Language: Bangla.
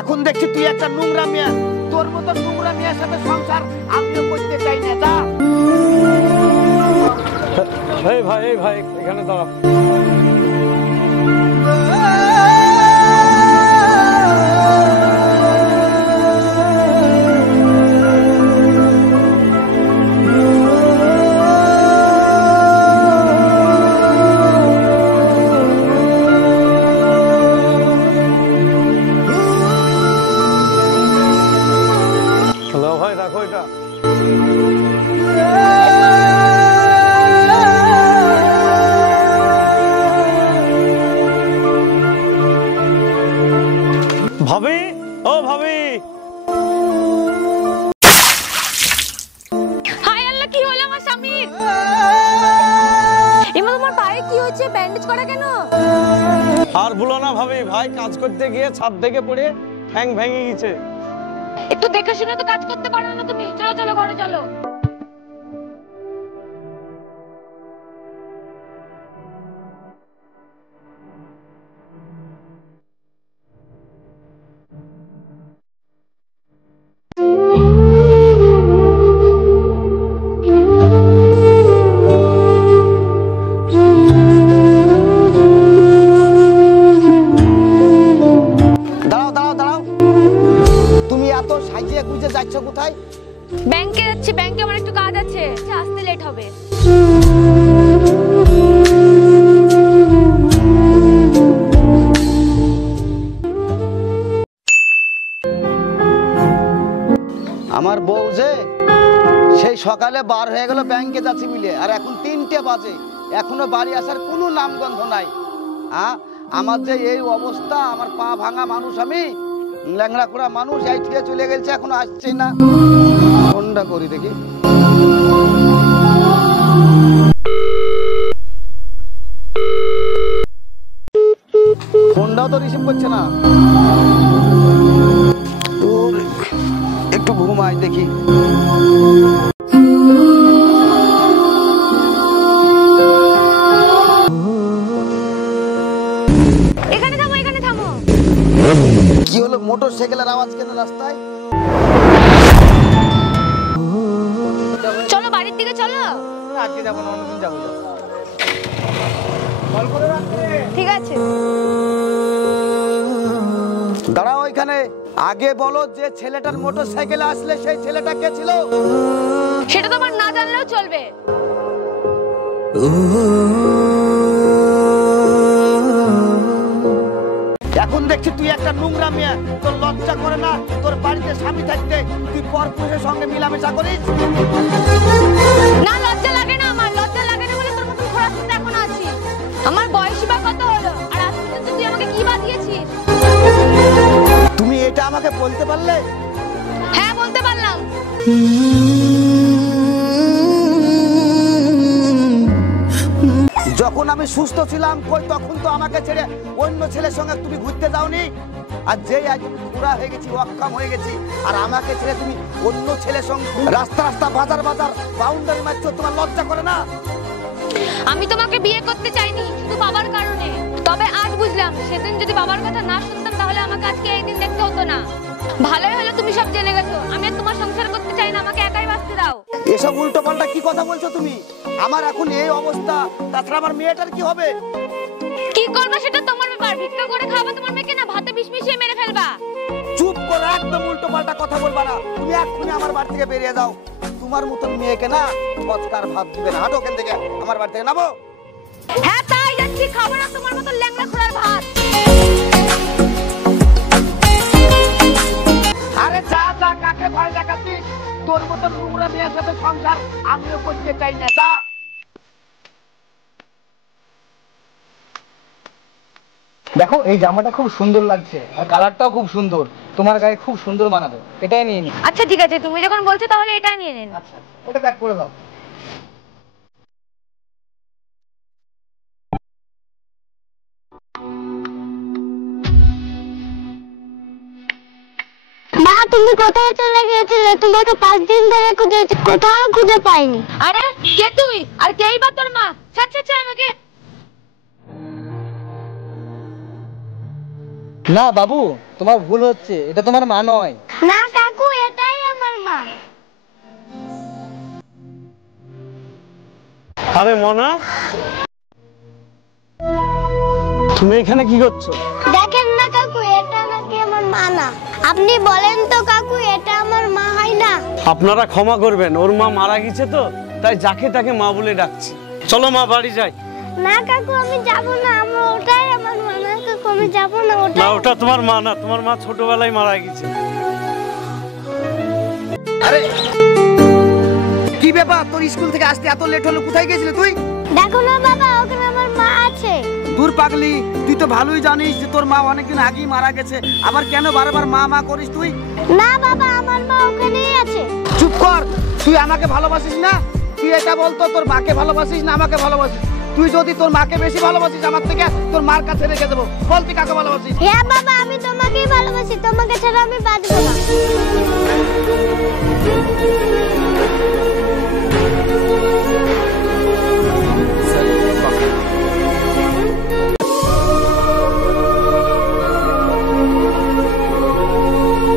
এখন দেখছি তুই একটা নোংরা মেয়ে, তোর মতো নোংরা মেয়ের সাথে সংসার আমিও করতে চাই না। যা এই ভাই এখানে দাঁড়া। ভাই রাখো এটা। ভাবি, ও ভাবি। হায় আল্লাহ, কি হলো আমার স্বামীর? এমন তোমার পায়ে কি হয়েছে? ব্যান্ডেজ করা কেন? আর বলো না ভাবি, ভাই কাজ করতে গিয়ে ছাদ থেকে পড়ে ঠ্যাং ভেঙে গেছে। একটু দেখে শুনে তো কাজ করতে পারো না তুমি? চলো চলো ঘরে চলো। কোথায়? ব্যাংকে যাচ্ছি, ব্যাংকে আমার একটু কাজ আছে, আসতে লেট হবে। আমার বউ যে সেই সকালে বার হয়ে গেল ব্যাংকে যাচ্ছি মিলে, আর এখন 3টে বাজে, এখনো বাড়ি আসার কোনো নামগন্ধ নাই। আমার যে এই অবস্থা, আমার পা ভাঙা মানুষ, আমি ল্যাংড়া করা মানুষ, এই থেকে চলে গেছে, এখনো আসছে না। ফোনটা করি দেখি। ফোনটাও তো রিসিভ করছে না। একটু ঘুমাই দেখি। এখানে থামো, এখানে থামো। কি হলো? মোটরসাইকেলের আওয়াজ কেন রাস্তায়? চলো বাড়ির দিকে চলো। আজকে যাবো না, অন্যদিন যাবো। ঠিক আছে। দাঁড়াও ওইখানে। আগে বলো, যে ছেলেটার মোটরসাইকেলে আসলে সেই ছেলেটা কে ছিল? সেটা তোমার না জানলেও চলবে। এখন দেখছি তুই একটা নোংরা মেয়ে, তোর লজ্জা করে না? তোর বাড়িতে স্বামী থাকতে তুই পরপুরুষের সঙ্গে মিলামেশা করিস? না, লজ্জা লাগে না আমার, লজ্জা লাগে না বলে তোর মতন খোড়ার সাথে এখন আছি। আমার বয়সই বা কত হলো, আর আজ পর্যন্ত তুই আমাকে কি বাদিয়েছিস? তুমি এটা আমাকে বলতে পারলে? হ্যাঁ, বলতে পারলাম। যখন আমি সুস্থ ছিলাম কই, তখন তো আমাকে ছেড়ে অন্য ছেলের সঙ্গে তুমি ঘুরতে যাওনি। আর যেই আজ তুমি খুড়া হয়ে গেছি, অক্ষম হয়ে গেছি, আর আমাকে ছেড়ে তুমি অন্য ছেলের সঙ্গে রাস্তা রাস্তা বাজার বাজার বাউন্ডারি মারছো, তোমার লজ্জা করে না? আমি তোমাকে বিয়ে করতে চাইনি শুধু বাবার কারণে। তবে আজ বুঝলাম, সেদিন যদি বাবার কথা না শুনতাম তাহলে আমাকে আজকে এই দিন দেখতে হতো না। ভালোই হলো তুমি সব জেনে গেছো। আমি আর তোমার সংসার করতে চাই না, আমাকে একাই বাঁচতে দাও। এসব উল্টো পাল্টা কি কথা বলছো তুমি? আমার এখন এই অবস্থা, তাছাড়া আমার মেয়েটার কি হবে? কি করবে সেটা তোমার ব্যাপার। ভিক্ষা করে খাওয়াবা তোমার মেয়েকে, না ভাতে বিষ মিশিয়ে মেরে ফেলবা? চুপ করে, একদম উল্টো পাল্টা কথা বলবা না। তুমি এক্ষুনি আমার বাড়ি থেকে বেরিয়ে যাও। তোমার মতন মেয়েকে না পচকার ভাত দিবে না। হাঁটো ওখান থেকে, আমার বাড়ি থেকে নামো। হ্যাঁ, তাই যাচ্ছি। খাবো না তোমার মতন ল্যাংড়া খোড়ার ভাত। আরে যা যা, কাকে ভয় দেখাচ্ছিস? তোর মতন নোংরা মেয়ের সাথে সংসার আমিও করতে চাই না। যা। দেখো, এই জামাটা খুব সুন্দর লাগছে, আর কালারটাও খুব সুন্দর, তোমার গায়ে খুব সুন্দর মানাবে। এটাই নিয়ে নি। আচ্ছা ঠিক আছে, তুমি যখন বলছো তাহলে এটা নিয়ে নিন। আচ্ছা, এটা প্যাক করে দাও। মা, তুমি কোথায় চলে গিয়েছিলে? তোমাকে 5 দিন ধরে খুঁজেছি, কোথাও খুঁজে পাইনি। আরে কে তুই? আর কেই বা তোর মা? ছাড় ছাড় ছাড় আমাকে। না বাবু, তোমার ভুল হচ্ছে, এটা তোমার মা নয়। না কাকু, এটাই আমার মা। আরে মনা, তুমি এখানে কি করছো? দেখেন না কাকু, এটা নাকি আমার মা না। আপনি বলেন তো কাকু, এটা আমার মা হয় না? আপনারা ক্ষমা করবেন, ওর মা মারা গেছে তো, তাই যাকে তাকে মা বলে ডাকছি। চলো মা, বাড়ি যাই। না কাকু, আমি যাব না, ওটাই আমার মা। না কাকু, আমি যাব না, না, ওটা তোমার মা না, তোমার মা ছোটবেলায় মারা গেছে। আরে কি ব্যাপার, তোর স্কুল থেকে আসতে এত লেট হলো? কোথায় গেছিলি তুই? দেখো না বাবা, ওখানে আমার মা আছে। দূর পাগলি, তুই তো ভালোই জানিস যে তোর মা অনেকদিন আগেই মারা গেছে, আবার কেন বারবার মা মা করিস তুই? না বাবা, আমার মা ওখানেই আছে। চুপ কর, তুই আমাকে ভালোবাসিস না? তুই এটা বলতো, তোর মাকে ভালোবাসিস না আমাকে ভালোবাসিস? তুই যদি তোর মাকে বেশি ভালোবাসিস আমার থেকে, তোর মার কাছে রেখে দেবো। বল তুই কাকে ভালোবাসিস? হ্যাঁ বাবা, আমি তোমাকেই ভালোবাসি, তোমাকে ছাড়া আমি বাঁচবো